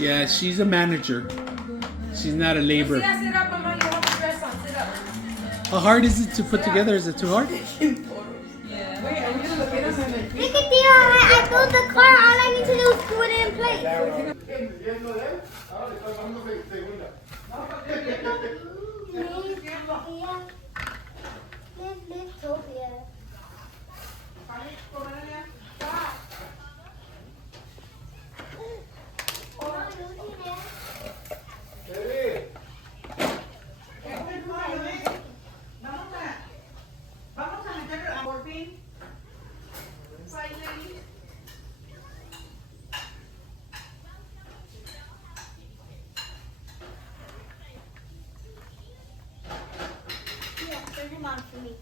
Yeah, she's a manager. She's not a laborer. Sit up, Mama. You have a dress on. Sit up. How hard is it to put together? Is it too hard? Yeah. Wait, are you gonna look at us and like... Look at Theo, I built the car. All I need to do is put it in place. Live-topia. Vamos a meterlo a por fin. Yeah, bring him on for me.